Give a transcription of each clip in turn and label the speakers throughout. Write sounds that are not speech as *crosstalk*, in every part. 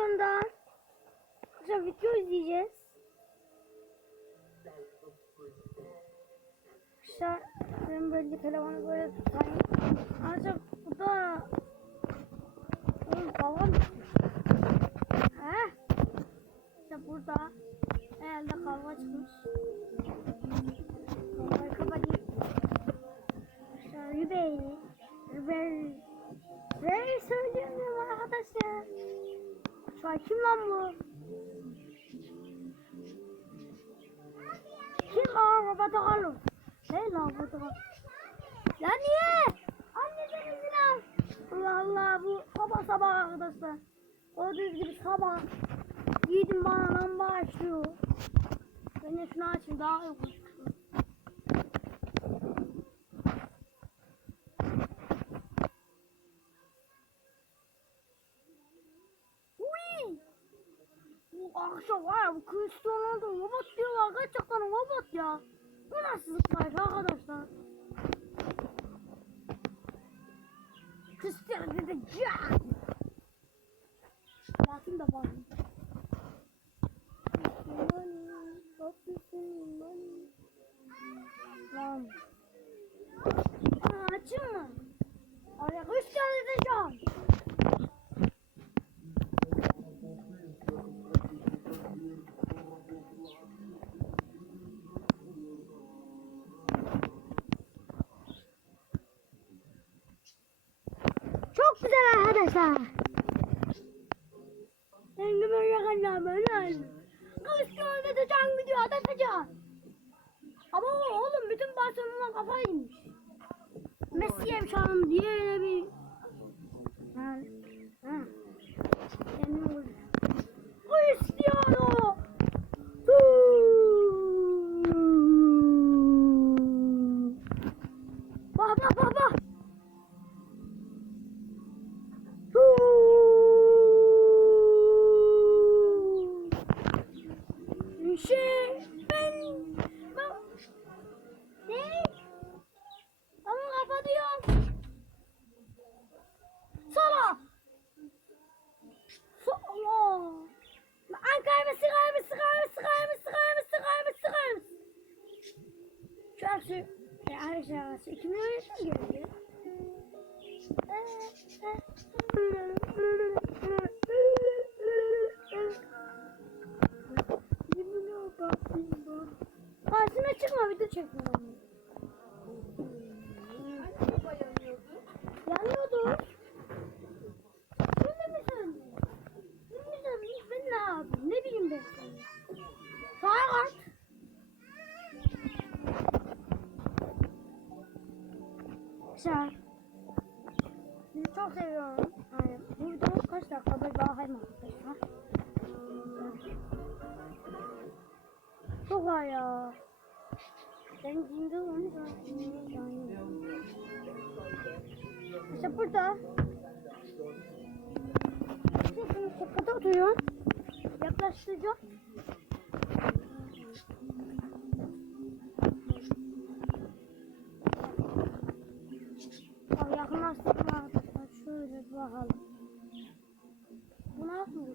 Speaker 1: televizyondan. Arkadaşlar video izleyeceğiz. Arkadaşlar ben böyle telefonu böyle tutayım. Ancak bu da Oğlum balon He? İşte burada herhalde kavga çıkmış. Kavgayı kapatayım. Arkadaşlar Rübey. Rübey. Rübey söyleyemiyorum arkadaşlar. Kim lan bu? Kim lan robota kalın? Ne lan robota kalın? Ya niye? Anneden izin al. Allah Allah bu sabah sabah arkadaşlar. Gördüğünüz gibi sabah. Yiğidim bana lan başlıyor. Ben de şunu açayım daha yok. Uy! Akşam var ya bu Cristiano Ronaldo robot diyorlar gerçekten robot ya. Bu nasıl zıplayış arkadaşlar? Cristiano dedi ya. Lakin da var. Lan. Aa, açayım mı? Güzel arkadaşlar. Böyle kanlar böyle. Cristiano edeceğim gidiyor atacağım. Ama oğlum bütün Barcelona'dan kafayı yemiş. Messi'ye bir diye öyle bir... Ha. Ha. Karşına çıkma video çekme onu. Yanıyordu. Şimdi mi söndü? Şimdi mi söndü? Ben ne yapayım? Ne bileyim ben seni. Sağa kaç. Güzel. Çok seviyorum. Yani bu video kaç dakika bir bakayım arkadaşlar. Çok var ya. Ben cimri olmuş İşte burada. Şimdi sokakta oturuyor. Yaklaştıracağım. Bak yakınlaştırma. Şöyle bir bakalım. Bu ne yapıyor?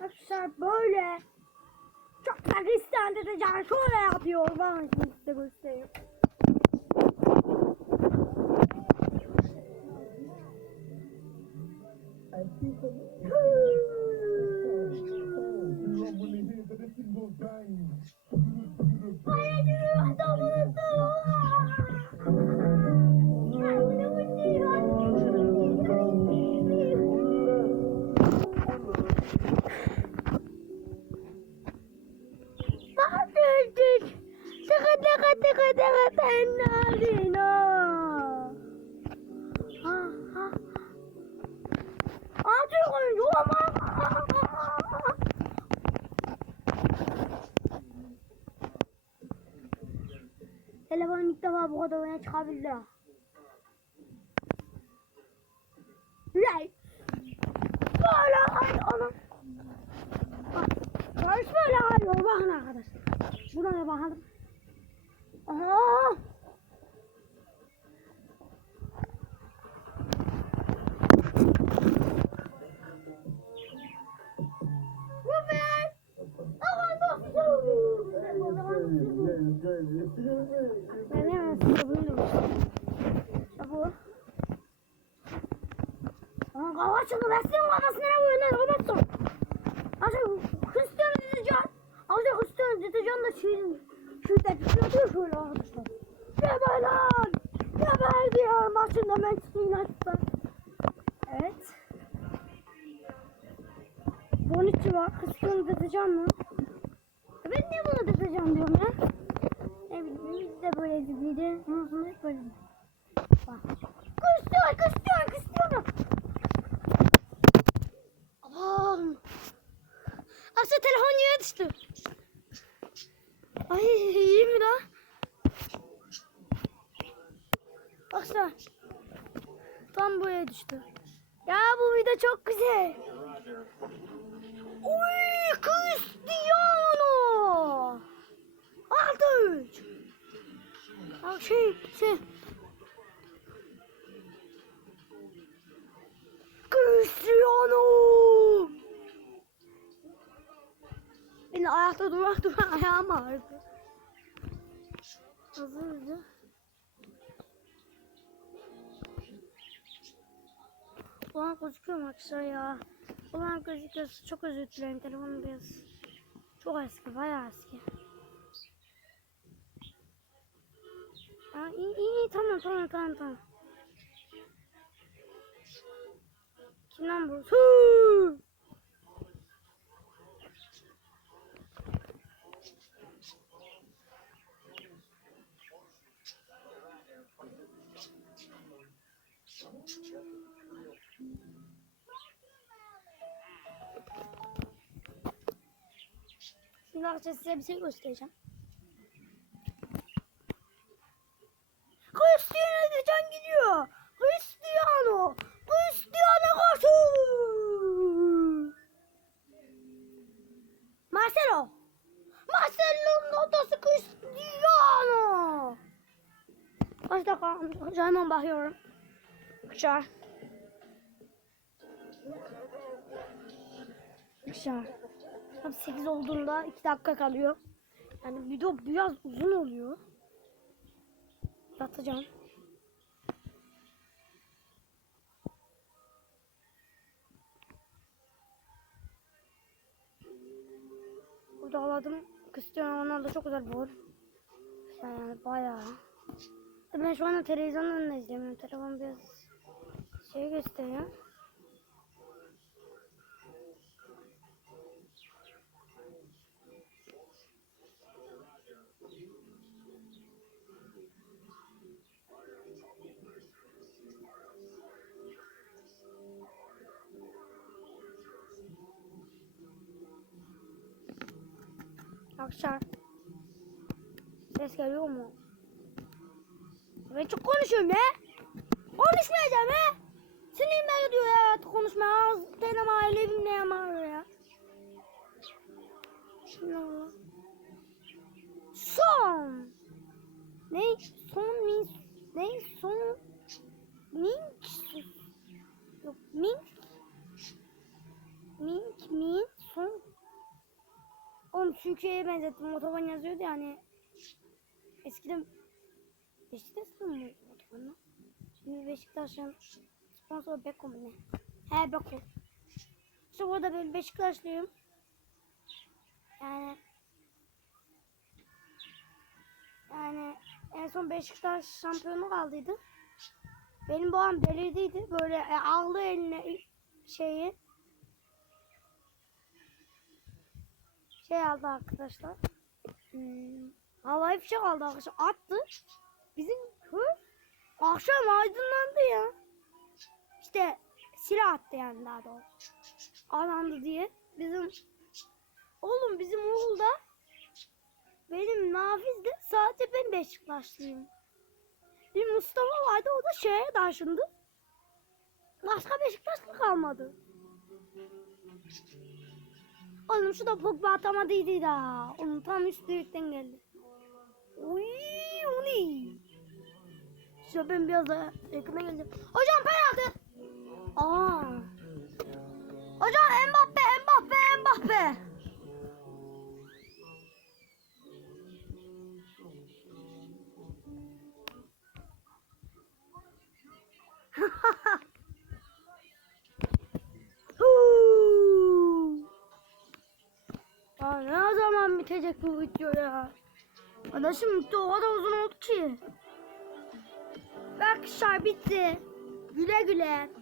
Speaker 1: Arkadaşlar böyle çok da dedeceğim şöyle yapıyor. Ben size göstereyim. Hayır, Tıkı tenalino. Ha ha. Artık oyuncu ama. Telefon ilk defa bu kadar öne çıkabildi. Lan. Böyle onun. Bak. Barış böyle kayıyor. Bakın arkadaşlar. Şuna da bakalım. Ben senin kafasına? Robot sor. Aşağı Hristiyan deterjan. Aşağı Hristiyan deterjan da şeyin. Şurada tutuyordu şöyle arkadaşlar. Geber lan. Geber diyor. Maçında Manchester United'da. Evet. Bonucci var. Hristiyan deterjan mı? Ben niye bunu deterjan diyorum ya? Ne bileyim biz de böyle dediydi. Ondan sonra böyle. Bak. Kıstıyor, kıstıyor, düştü. Ay iyi mi lan? Baksana. Tam buraya düştü. Ya bu video çok güzel. Uy Cristiano. Altı üç. Şey şey. Durmak *laughs* durmak ayağım ağrıdı. Hazırdı. Ulan gözüküyor mu arkadaşlar ya? Ulan gözüküyor. Çok özür dilerim. Telefonum biraz çok eski. Bayağı eski. Aa, iyi, iyi, tamam tamam tamam tamam. Kim lan bu? Hıı! Şimdi arkadaşlar size bir şey göstereceğim. Cristiano can gidiyor. Cristiano. Cristiano koşu. Marcelo. Marcelo'nun notası Cristiano. Kaç dakika? Hemen bakıyorum. Arkadaşlar. Arkadaşlar. Tam 8 olduğunda 2 dakika kalıyor. Yani video biraz uzun oluyor. Yatacağım. Burada aladım. Cristiano Ronaldo çok güzel bir gol. Yani bayağı. Ben şu anda televizyonun önünde izlemiyorum. Telefon biraz şey gösteriyor. Arkadaşlar. Ses geliyor mu? Ben çok konuşuyorum ya. Konuşmayacağım ya. Sinirime gidiyor ya konuşma. Ağız benim ailemim ne yamarıyor ya. Son. Ne? Son min. Ne? Son. Mink. Yok mink. Mink min. Son. Oğlum Türkiye'ye benzettim. Otoban yazıyordu yani. Eskiden Beşiktaş'ta mı otobanı? Şimdi Beşiktaş'ın sponsor Beko mu ne? He Beko. İşte burada ben Beşiktaşlıyım. Yani yani en son Beşiktaş şampiyonluk aldıydı. Benim babam delirdiydi. Böyle e, aldı eline şeyi. Şey aldı arkadaşlar. Hmm, havai fişek aldı arkadaşlar. Attı. Bizim köy akşam aydınlandı ya. İşte silah attı yani daha doğrusu. Alandı diye. Bizim oğlum bizim oğulda benim Nafiz de sadece ben Beşiktaşlıyım. Bir Mustafa vardı o da şeye taşındı. Başka Beşiktaşlı kalmadı. Oğlum şu da Pogba atamadıydı da. Onun tam üst direkten geldi. Uy, o biraz daha yakına penaltı. Aa. Hocam Mbappe, Mbappe, Mbappe. *laughs* Ya ne zaman bitecek bu video ya? Arkadaşım bitti o kadar uzun oldu ki. Arkadaşlar bitti. Güle güle.